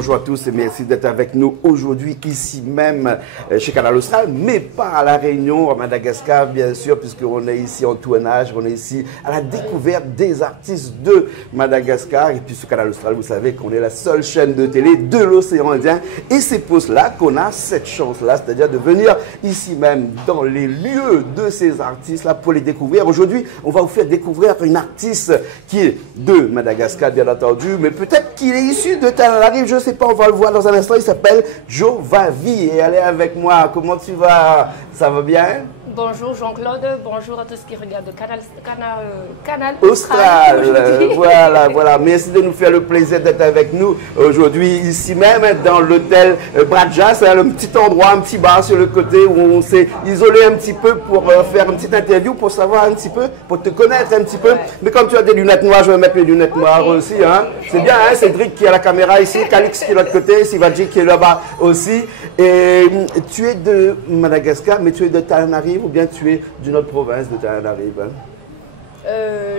bonjour à tous et merci d'être avec nous aujourd'hui ici même chez Canal Austral, mais pas à La Réunion, à Madagascar bien sûr, puisqu'on est ici en tournage, on est ici à la découverte des artistes de Madagascar. Et puis sur Canal Austral, vous savez qu'on est la seule chaîne de télé de l'océan Indien et c'est pour cela qu'on a cette chance-là, c'est-à-dire de venir ici même dans les lieux de ces artistes-là pour les découvrir. Aujourd'hui, on va vous faire découvrir une artiste qui est de Madagascar bien entendu, mais peut-être qu'il est issu de Tananarive, je ne sais pas, on va le voir dans un instant. Il s'appelle Jovavi et elle est avec moi. Comment tu vas? Ça va bien? Bonjour Jean-Claude, bonjour à tous qui regardent Canal Austral. Voilà. Merci de nous faire le plaisir d'être avec nous aujourd'hui ici même dans l'hôtel Bradja. C'est un petit endroit, un petit bar sur le côté où on s'est isolé un petit peu pour faire une petite interview, pour savoir un petit peu, pour te connaître un petit peu. Mais comme tu as des lunettes noires, je vais mettre les lunettes noires aussi. Hein. C'est bien, hein? Cédric qui est à la caméra ici, Calix qui est de l'autre côté, Sivadji qui est là-bas aussi. Et tu es de Madagascar, mais tu es de Tananarive ou bien tu es d'une autre province de Tananarive?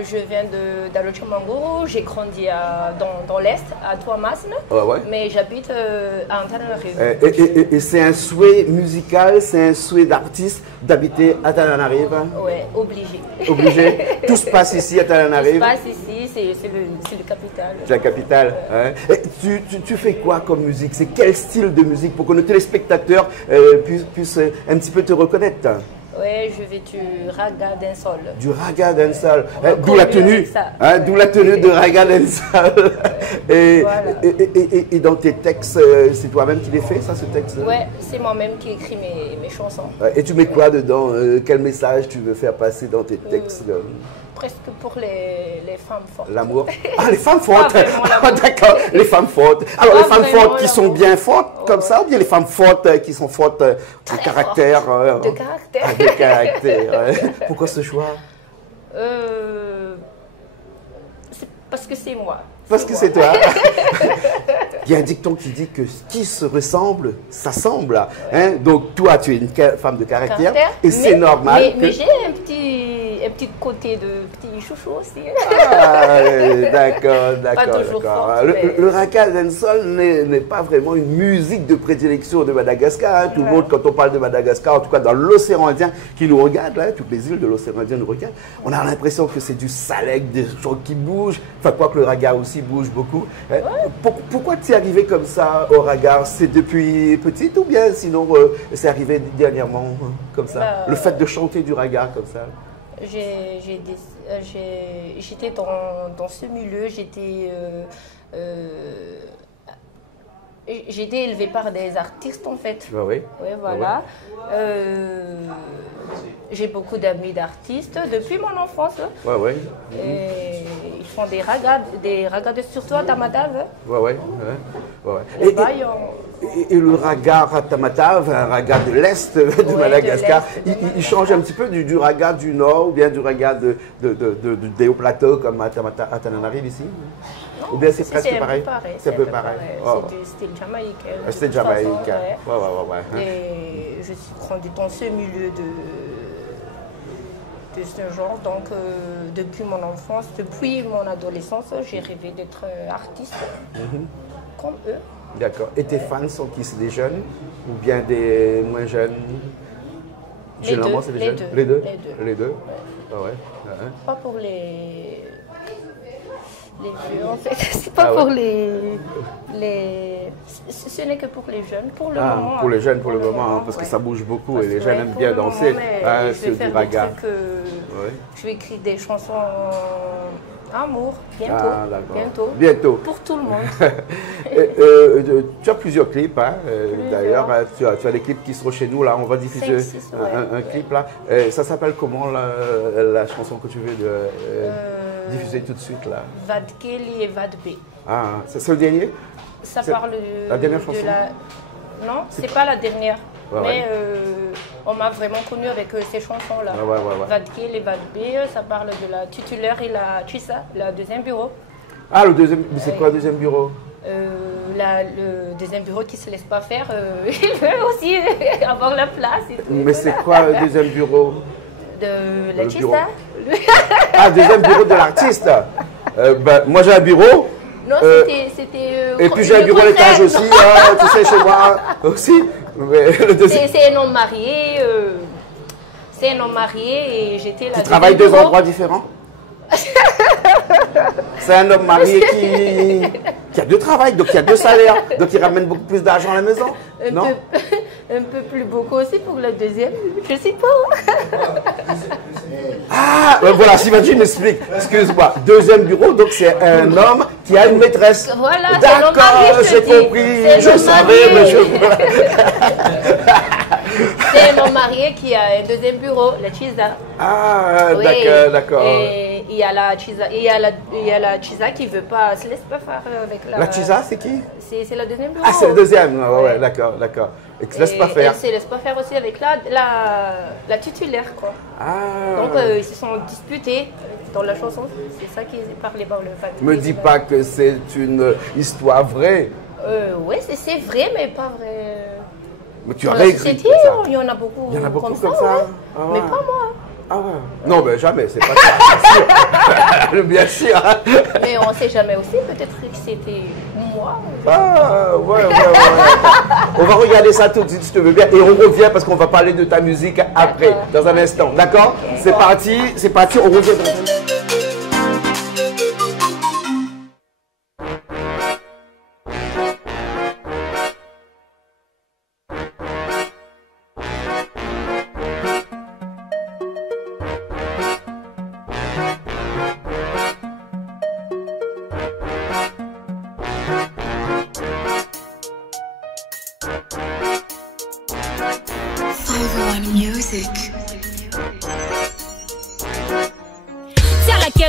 Je viens d'Alochamango, j'ai grandi dans l'Est, à Tuamasne, mais j'habite à Tananarive. Et c'est un souhait musical, c'est un souhait d'artiste d'habiter à Tananarive? Oui, obligé. Obligé. Tout se passe ici à Tananarive? Tout se passe ici, c'est le capital. C'est la capitale. Hein? Et tu fais quoi comme musique? C'est quel style de musique pour que nos téléspectateurs puissent un petit peu te reconnaître? Oui, je vais du raga dancehall. Du raga dancehall, d'où la tenue, d'où la tenue de raga dancehall. Et dans tes textes, c'est toi-même qui les fais, ça, ce texte? Oui, c'est moi-même qui écris mes chansons. Et tu mets quoi dedans? Quel message tu veux faire passer dans tes textes? Presque pour les femmes fortes. L'amour? Ah, les femmes fortes! Ah, d'accord, les femmes fortes. Alors, les femmes fortes qui sont bien fortes, comme ça, ou bien les femmes fortes qui sont fortes de caractère? De caractère. De caractère. Pourquoi ce choix? Parce que c'est moi. Parce que c'est toi. Il y a un dicton qui dit que ce qui se ressemble, s'assemble. Hein? Donc toi, tu es une femme de caractère et c'est normal. Mais j'ai un petit côté de petit chouchou aussi. Ah, d'accord. Forte, Le raga dancehall n'est pas vraiment une musique de prédilection de Madagascar. Hein? Tout le monde, quand on parle de Madagascar, en tout cas dans l'océan Indien, qui nous regarde, hein, toutes les îles de l'océan Indien nous regardent, on a l'impression que c'est du salek, des gens qui bougent. Enfin, quoi que le raga aussi bouge beaucoup. Hein? Pourquoi tu es arrivé comme ça au raga? C'est depuis petite ou bien sinon c'est arrivé dernièrement comme ça? Le fait de chanter du raga comme ça? J'étais dans ce milieu, j'étais élevée par des artistes en fait. Oui, voilà. J'ai beaucoup d'amis d'artistes depuis mon enfance. Et ils font des ragas surtout à Tamatave. Et le raga Ratamatav, un raga de l'Est de Madagascar, il change un petit peu du raga du Nord ou bien du raga des hauts plateaux comme à Tananarive ici? Non, ou bien c'est presque pareil? C'est un peu pareil. C'est du style jamaïcain. Un style jamaïcain. Et je suis grandie dans ce milieu de ce genre. Donc, depuis mon enfance, depuis mon adolescence, j'ai rêvé d'être artiste comme eux. D'accord. Et tes fans sont qui? C'est des jeunes ou bien des moins jeunes? Généralement, c'est des jeunes? Les deux. Pas pour les vieux, en fait. C'est pas pour les... Ce n'est que pour les jeunes, pour le moment. Pour les jeunes, pour le moment, parce que ça bouge beaucoup et les jeunes aiment bien danser sur du raga. Je vais écrire des chansons amour, bientôt. Pour tout le monde. Tu as plusieurs clips, hein, d'ailleurs. Tu as des clips qui seront chez nous, là. On va diffuser un clip, là. Ça s'appelle comment, la chanson que tu veux diffuser tout de suite, là? Vadkeli et Vadbe. Ah, c'est le dernier? Ça parle la dernière chanson? Non, c'est pas la dernière. Mais on m'a vraiment connue avec ces chansons-là. Vadkeli et Vadbe, ça parle de la titulaire et la Tchissa, le deuxième bureau. Ah, le deuxième, mais c'est quoi le deuxième bureau? Le deuxième bureau qui ne se laisse pas faire, il veut aussi avoir la place. Et tout. Mais c'est quoi le deuxième bureau? De l'artiste. Ah, deuxième bureau de l'artiste. Moi j'ai un bureau. Non, c'était... et puis j'ai un bureau à l'étage aussi, hein, tu sais, chez moi aussi. C'est un homme marié. C'est un homme marié et j'étais là. Tu travailles deux endroits différents? C'est un homme marié qui a deux travails, donc il y a deux salaires, donc il ramène beaucoup plus d'argent à la maison. Un peu plus beaucoup aussi pour le deuxième, je sais pas. Ah, voilà, Sylvain m'explique. Excuse-moi, deuxième bureau, donc c'est un homme qui a une maîtresse. Voilà, d'accord, j'ai compris, je savais, mais je... C'est un homme marié qui a un deuxième bureau, la Chisa. Ah, oui, d'accord. Et il y a la Chisa, qui veut pas, se laisse pas faire avec la... La Chisa, c'est qui? C'est le deuxième bureau. Ah, c'est le deuxième, ouais, d'accord. Et qui se laisse pas faire. Elle se laisse pas faire aussi avec la titulaire, quoi. Ah. Donc, ils se sont disputés dans la chanson. C'est ça qui est parlé par le fan. Me dis pas que c'est une histoire vraie. Oui, c'est vrai, mais pas vrai. Mais tu as réécrit ça. Il y en a beaucoup. Il y en a beaucoup comme ça. Ouais. Ah, mais pas moi. Ah ouais. Non, mais jamais, c'est pas ça. Bien sûr. Mais on sait jamais aussi. Peut-être que c'était moi. Ah, ouais. On va regarder ça tout de suite, si tu veux bien. Et on revient parce qu'on va parler de ta musique après, dans un instant. D'accord? Okay. C'est parti, on revient dans un instant.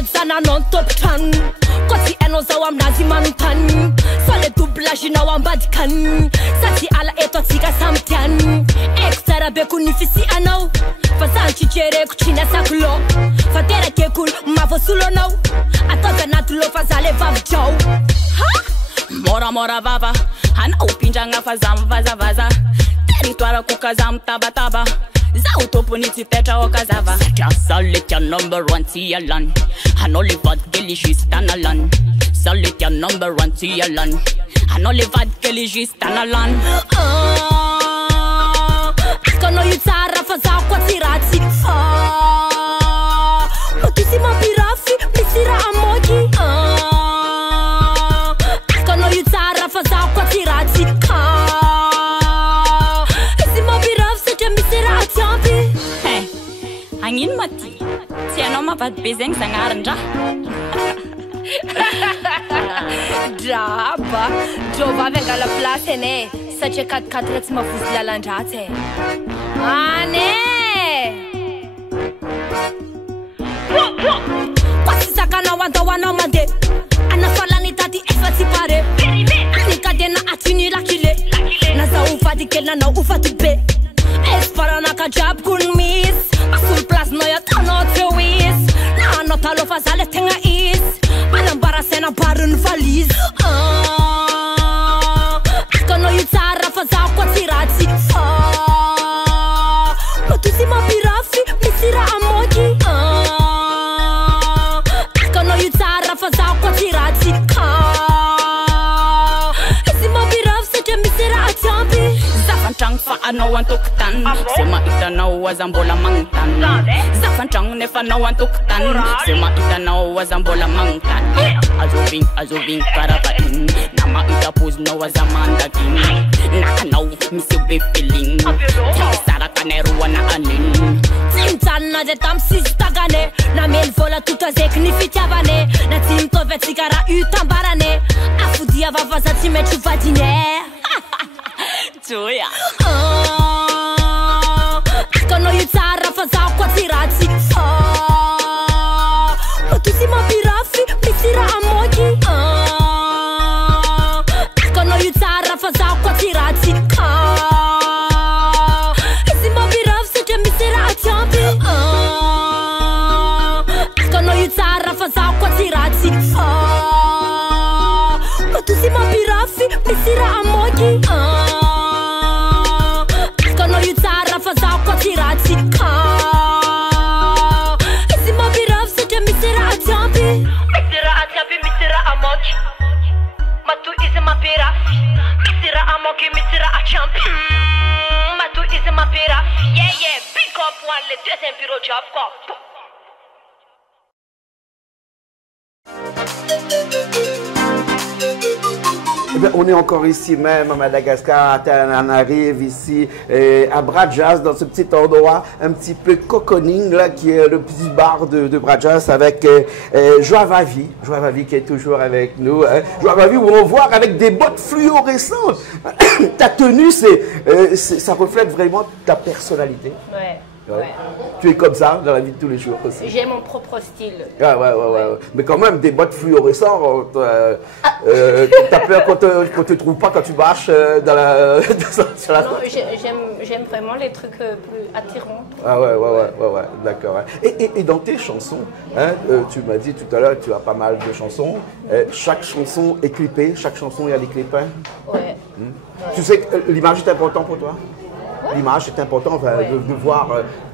Sana non top tan Koti enoza wa mnazi manutan Sole dublaji na wambadikan Sati ala eto tiga samtian Extra beku nifisi anau Fasanchi chere kuchina sakulo Fatera kekul mavosulo nau Atoga natulo fazale vavjau Mora vava Hana upinja nga fazam vaza Teritwara kukazam taba Za utopuniti tetra okazava Satya salit ya number one tiyalan Hanoli vad geli jistanalan Salit ya number one tiyalan Hanoli vad geli jistanalan Akono yutara faza kwa tirati Matusi mapirafi misira amoji Akono yutara faza kwa tirati Angin mati, siano mapat bezeng sangaranja. Draba, Jova venga la place ne, sache kat katrets ma fuzla lanjate. Ane. Pasi sakana wanda wana mande, ana falani tati efati pare. Ani kadena atini lakile, naza ufati kela na ufati be. Esparana ka jab kun miss. Asul plus no ya tano te wis. Na no talo fazale tenga is. Anambara sena barun valise. Kono yutara faza kwa tirati. Matusi mapirafi misira amoji. Kono yutara faza kwa tirati. Isi mapirafi sete misira atambi. Zafantang fa ano wantuktan. Sema itana wazambola mangtan. Zafantang nefa no wantuktan. Sema itana wazambola mangtan. Azovin karabatin. Nama itapuz no wazamanda kin. Nakanaw misibe feeling. Tama kaneru wana anin. Tintana de tam sistagane. Na mel vola tuta zekni fitabane. Na tinto vetsigara utambarane. Afudia vavaza timetu vadine. Joya. Kono yutara faza kwa tirati. Matusi mapirafi misira amoji. Kono yutara faza kwa tirati. Isi mapirafi sete misira atambi. Kono yutara faza kwa tirati. Matusi mapirafi misira amoji. Kono yutara faza kwa tirati. Isi mapirafi sete misira atambi. Misira amoji. pera. Mitira amoke, mitira a champion. Matu is ma pera. Yeah, yeah, pick up one, le deuxième bureau job, quoi. Eh bien, on est encore ici même à Madagascar, on arrive ici à Bradjas, dans ce petit endroit un petit peu cocooning, là, qui est le petit bar de Bradjas avec Joavavi qui est toujours avec nous. Hein. Joavavi, où on voit avec des bottes fluorescentes. Ta tenue, ça reflète vraiment ta personnalité. Ouais. Ouais. Tu es comme ça dans la vie de tous les jours aussi. J'ai mon propre style. Ah, ouais. Mais quand même, des bottes fluorescentes, t'as peur qu'on te trouve pas quand tu marches sur la Non, j'aime vraiment les trucs plus attirants. Ah ouais, d'accord. Et dans tes chansons, hein, tu m'as dit tout à l'heure, tu as pas mal de chansons. Chaque chanson est clippée, chaque chanson, il y a des clips. Hein? Ouais. Tu sais que l'image est importante pour toi? L'image est importante,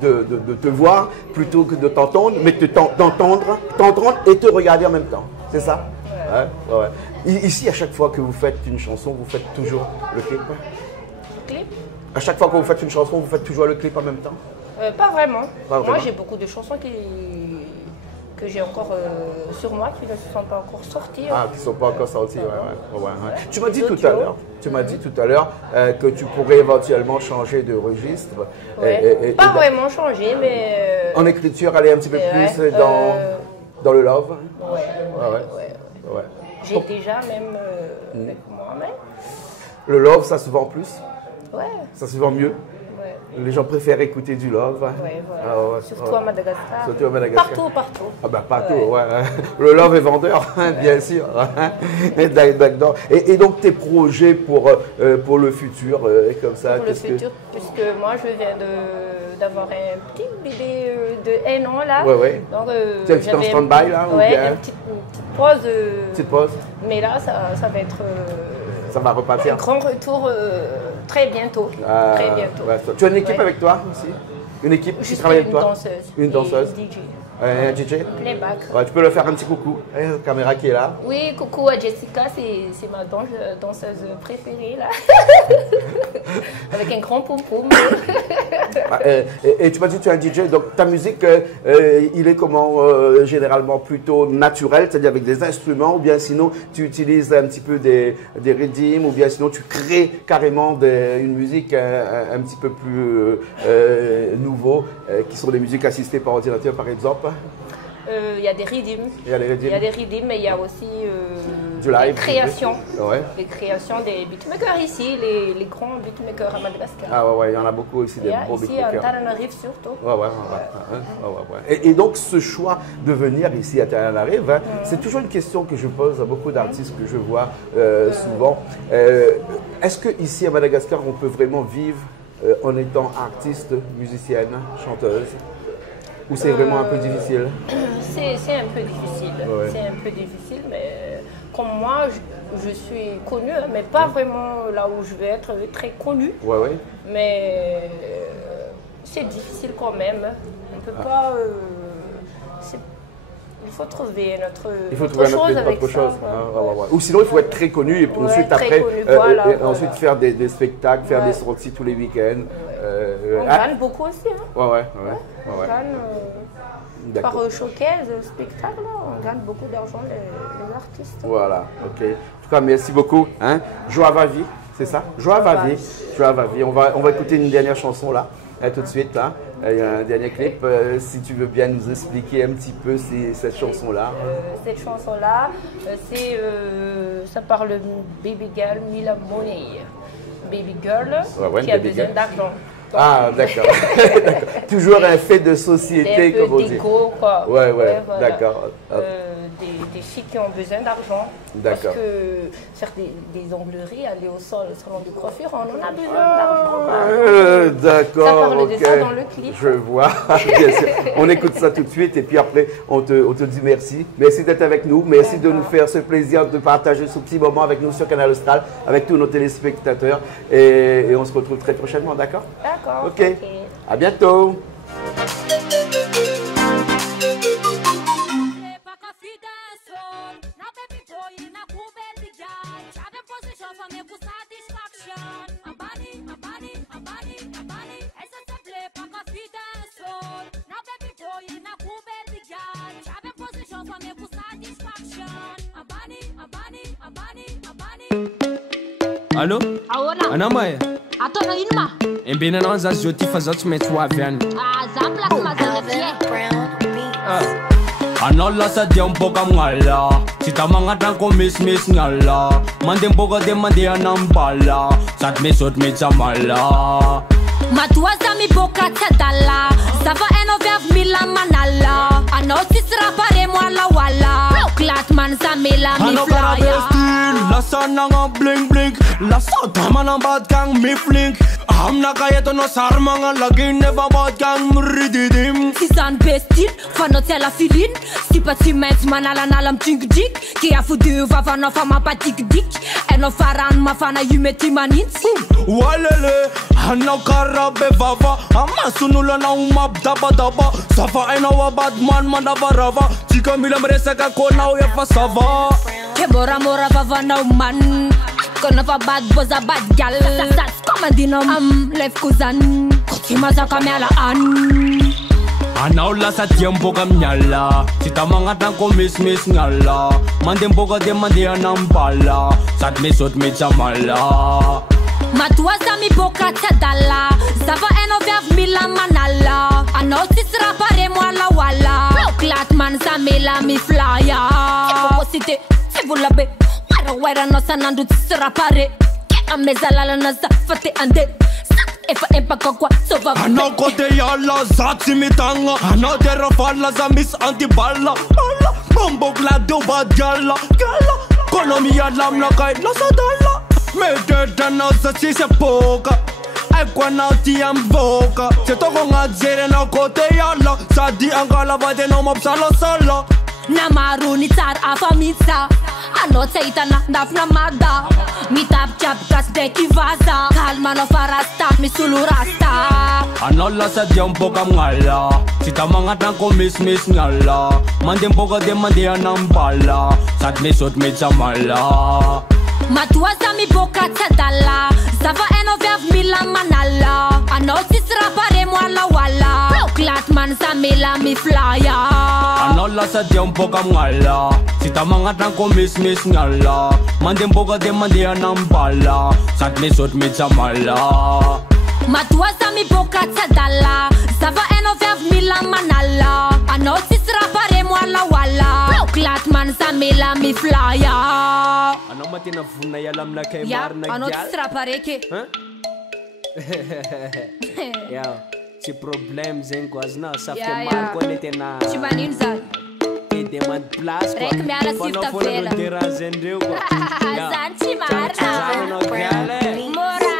de te voir plutôt que de t'entendre, mais t'entendre et te regarder en même temps. C'est ça? Ouais. Ici, à chaque fois que vous faites une chanson, vous faites toujours le clip? Le clip? À chaque fois que vous faites une chanson, vous faites toujours le clip en même temps? Pas vraiment. Moi, j'ai beaucoup de chansons que j'ai encore sur moi qui ne sont pas encore sorties. Ah, qui ne sont pas encore sorties, ouais. Tu m'as dit tout à l'heure que tu pourrais éventuellement changer de registre. Ouais. Pas vraiment changer, mais... En écriture, aller un petit peu plus dans le love. Ouais. J'ai déjà même avec moi, mais... Le love, ça se vend plus? Ouais. Ça se vend mieux? Les gens préfèrent écouter du love. Ouais, voilà. Surtout à Madagascar. Surtout à Madagascar. Partout. Ah ben partout, ouais. Le love est vendeur, bien sûr. Et donc tes projets pour le futur, comme ça? Pour le futur, puisque moi je viens d'avoir un petit bébé de 1 an là. Ouais. Donc, tu es un petit en stand-by là? Ouais, une petite pause. Petite pause. Mais là, ça va être... ça va repartir. Un grand retour très bientôt. Très bientôt. Ouais. Tu as une équipe avec toi aussi? Une équipe qui travaille avec toi? Une danseuse. DJ. Un DJ? Playback. Ouais, tu peux leur faire un petit coucou. La caméra qui est là. Oui, coucou à Jessica, c'est ma danseuse préférée là. Avec un grand poum-poum. Et tu m'as dit que tu es un DJ, donc ta musique, il est comment généralement plutôt naturel, c'est-à-dire avec des instruments, ou bien sinon tu utilises un petit peu des rythmes, ou bien sinon tu crées carrément une musique un petit peu plus nouveau, qui sont des musiques assistées par ordinateur par exemple? Il y a des rythmes. Il y a des rythmes, mais il y a aussi du live, des créations. Ouais. Les créations des beatmakers ici, les grands beatmakers à Madagascar. Ah ouais, il y en a beaucoup ici, des beaux beatmakers. Ici, à Antananarive surtout. Ouais. Et donc, ce choix de venir ici à Antananarive, c'est toujours une question que je pose à beaucoup d'artistes que je vois souvent. Est-ce qu'ici à Madagascar, on peut vraiment vivre en étant artiste, musicienne, chanteuse? Ou c'est vraiment un peu difficile? C'est un peu difficile. Ouais. C'est un peu difficile, mais comme moi, je suis connue, mais pas vraiment là où je vais être très connue. Ouais. Mais c'est difficile quand même. On ne peut pas... il faut trouver autre chose. Ou sinon, il faut être très connu et ensuite, ensuite faire des spectacles, faire des sorties tous les week-ends. On gagne beaucoup aussi. Hein. Ouais. On gagne par showcase, spectacle, on gagne beaucoup d'argent les artistes. Voilà, ok. En tout cas, merci beaucoup. Hein. Joavavi, c'est ça? Joavavi. On va écouter une dernière chanson là. Tout de suite, là. Il y a un dernier clip. Si tu veux bien nous expliquer un petit peu cette chanson-là. Cette chanson-là, ça parle de Baby Girl Mila Money. Baby Girl qui a besoin d'argent. Ah, d'accord. Toujours un fait de société, comme on dit. Déco, quoi. Ouais, voilà. D'accord. Des filles qui ont besoin d'argent. Parce que faire des ongleries, aller au salon de coiffure, on en a besoin d'argent. D'accord. Ça parle de ça dans le clip. Je vois. Bien sûr. On écoute ça tout de suite et puis après, on te dit merci. Merci d'être avec nous. Merci de nous faire ce plaisir de partager ce petit moment avec nous sur Canal Austral, avec tous nos téléspectateurs. Et on se retrouve très prochainement, d'accord? D'accord. Ok. À bientôt. Allô? Anao ma e? Ataonao ino ma? Embenanao zaho zao ty fa zaho tsy maintsy ho avy any. Zaho plaky mazana ty Anao lasa dia miboaka amin'ala, tsy ta magnatranko mesimesy ny ala. Mandeha miboaka dia mandeha anambala, sady mesaoty metsamala. Matoa za miboaka tsy adala, zava hainao viavy mila manala. Anao tsisy raha pare moalawala, bloklaty man za mela miflaya. Lasa nanga blink blink, lasa damanambadika agny miflink. Aminaka eto anao sary magnalaky nefa ambadika agny mirididim. Tsy zany bestiny, fa anao tsy ala filiny. Sipa tsy maintsy manalanala mitringidriky. Ke afody vavanao fa mampadikidiky. Hainao farany mafana io mety manintsy. Walele, anao karaha be vava, amason'olo anao mampidabadaba. Zafa hainao abady mano mandavarava, tsika mila miresaka ko anao efa sava. Ke moramora vavanao man, ko nafa bad boza bad gal. Sasy komandinao lefiko zany, ko tsy mazaka miala an. Anao lasa dia miboaka amin'ny ala, tsy ta magnatranko mesimesy ny ala. Mandeha miboaka dia mandeha anambala, sady mesaoty metsamala. Matoa za miboaka tsy adala, zava hainao viavy mila manala. Anao tsisy raha pare moalawala, bloklaty man za mela miflaya. Tipokosite, tsy vola be, wairawaira sanandro tsisy raha pare. Ke ameza lalana za fa te ande, efa empaka kwa sova vabe. Anao kote yala za tsy mitagna, anao tera falla za misy antiballa. Balla, bombokla deo badjalla, galla, kono miala aminakay lasa dalla. Medeta anao za tsisy apoka, aiko anao tia mivoaka. Tsy ataoko agnaty jery anao kote yala, sady angalavady anao mampisalasala. Namarony tsara afa mitsa, anao tsy ahitana ndafina mada. Mitapitapika sy beky vaza, kalmanao fa rasta misolo rasta. Anao lasa dia miboaka amin'ala, tsy ta magnatranko mesimesy ny ala. Mandeha miboaka dia mandeha anambala, sady mesaoty metsamala. Matoa za miboaka tsy adala, zava hainao viavy mila manala. Anao tsisy raha pare moalawala, bloklaty man za mela miflaya. Anao lasa dia miboaka amin'ala, tsy ta magnatranko mesimesy ny ala. Mandeha miboaka dia mandeha anambala, sady mesaoty metsamala. Matoa za miboaka tsy adala, zava hainao viavy mila manala. Anao tsisy raha pare moalawala, bloklaty man za mela miflaya. Anao ma tena vonina iala aminakay marina giala. Anao tsisy raha pare ke. Tsy problème zegny ko azonao safika maro koa ne tena. Tsy manino zany. Te demande place quoi. Raiky miala sivy tavela. Fanao dérange andreo quoi. Zany tsy marina. Anao giala e. Morale.